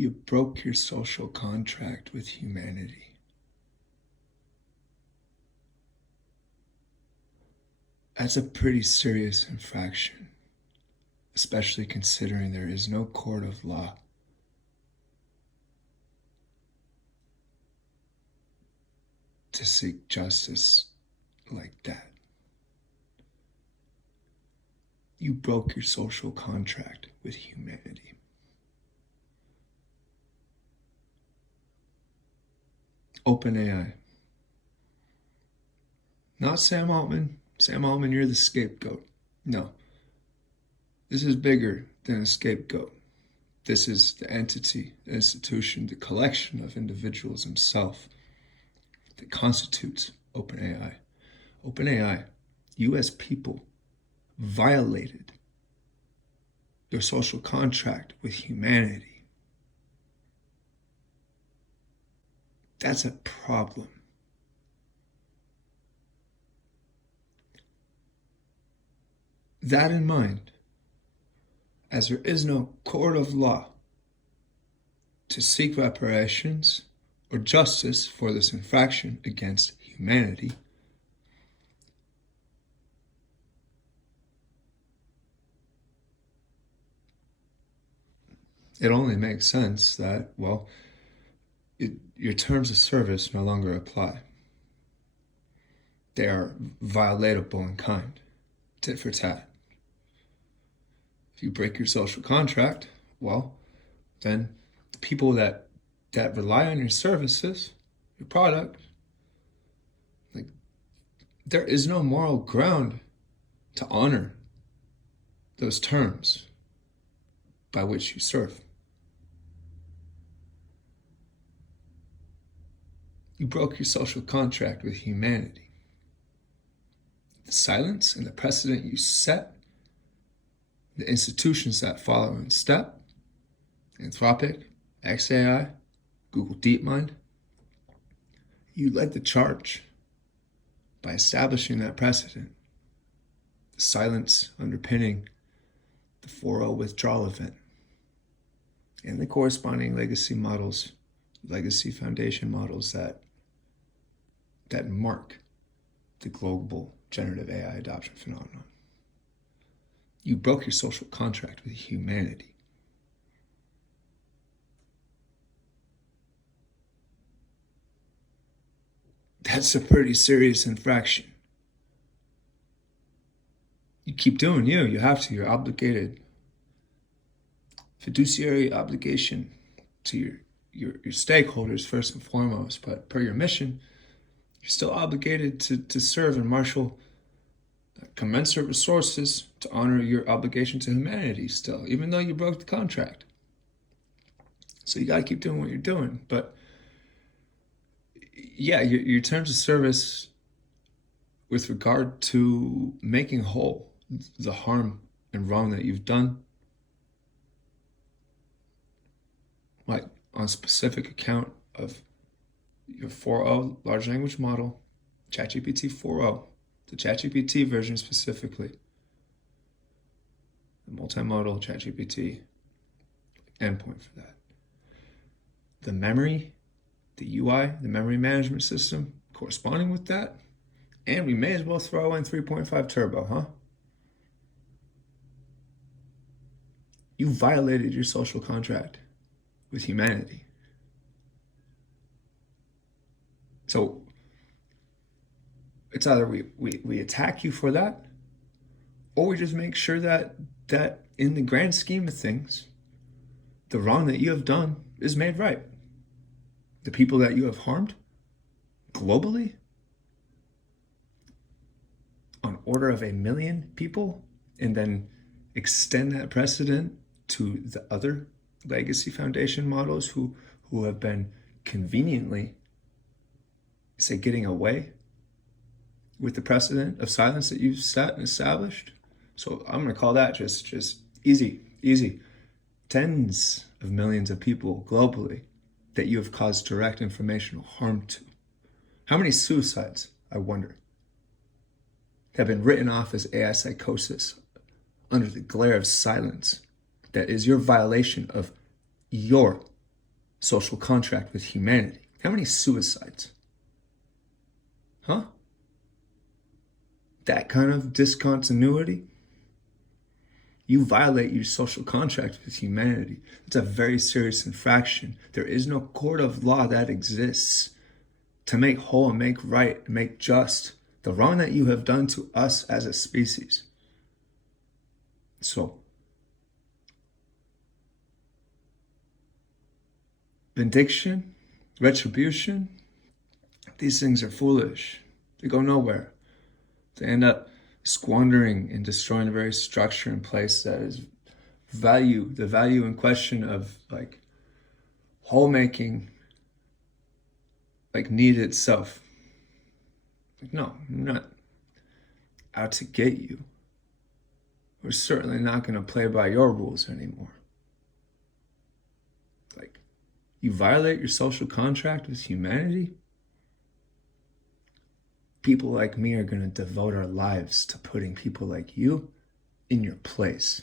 You broke your social contract with humanity. That's a pretty serious infraction, especially considering there is no court of law to seek justice like that. You broke your social contract with humanity. OpenAI. Not Sam Altman. Sam Altman, you're the scapegoat. No. This is bigger than a scapegoat. This is the entity, the institution, the collection of individuals themselves that constitutes OpenAI. OpenAI, you as people violated your social contract with humanity. That's a problem. That in mind, as there is no court of law to seek reparations or justice for this infraction against humanity, it only makes sense that, well, your terms of service no longer apply. They are violatable in kind, tit for tat. If you break your social contract, well, then the people that rely on your services, your product, like, there is no moral ground to honor those terms by which you serve. You broke your social contract with humanity. The silence and the precedent you set, the institutions that follow in step, Anthropic, xAI, Google DeepMind, you led the charge by establishing that precedent. The silence underpinning the 4.0 withdrawal event and the corresponding legacy models, legacy foundation models that mark the global generative AI adoption phenomenon. You broke your social contract with humanity. That's a pretty serious infraction. You keep doing you. You have to. You're obligated. Fiduciary obligation to your stakeholders first and foremost, but per your mission, you're still obligated to serve and marshal commensurate resources to honor your obligation to humanity still, even though you broke the contract. So you got to keep doing what you're doing. But yeah, your terms of service with regard to making whole the harm and wrong that you've done, like on a specific account of your 4.0 large language model, ChatGPT 4.0, the ChatGPT version specifically, the multimodal ChatGPT endpoint for that. The memory, the UI, the memory management system corresponding with that, and we may as well throw in 3.5 turbo, huh? You violated your social contract with humanity. So it's either we attack you for that, or we just make sure that in the grand scheme of things, the wrong that you have done is made right. The people that you have harmed globally, on order of 1 million people, and then extend that precedent to the other legacy foundation models who have been conveniently, say, getting away with the precedent of silence that you've set and established. So I'm going to call that just easy. Tens of millions of people globally that you have caused direct informational harm to. How many suicides, I wonder, have been written off as AI psychosis under the glare of silence that is your violation of your social contract with humanity? How many suicides? Huh? That kind of discontinuity? You violate your social contract with humanity. It's a very serious infraction. There is no court of law that exists to make whole and make right and make just the wrong that you have done to us as a species. So, vindication, retribution, these things are foolish. They go nowhere. They end up squandering and destroying the very structure in place that is the value in question of like whole making, like need itself. Like, no, I'm not out to get you. We're certainly not going to play by your rules anymore. Like, you violate your social contract with humanity, people like me are going to devote our lives to putting people like you in your place.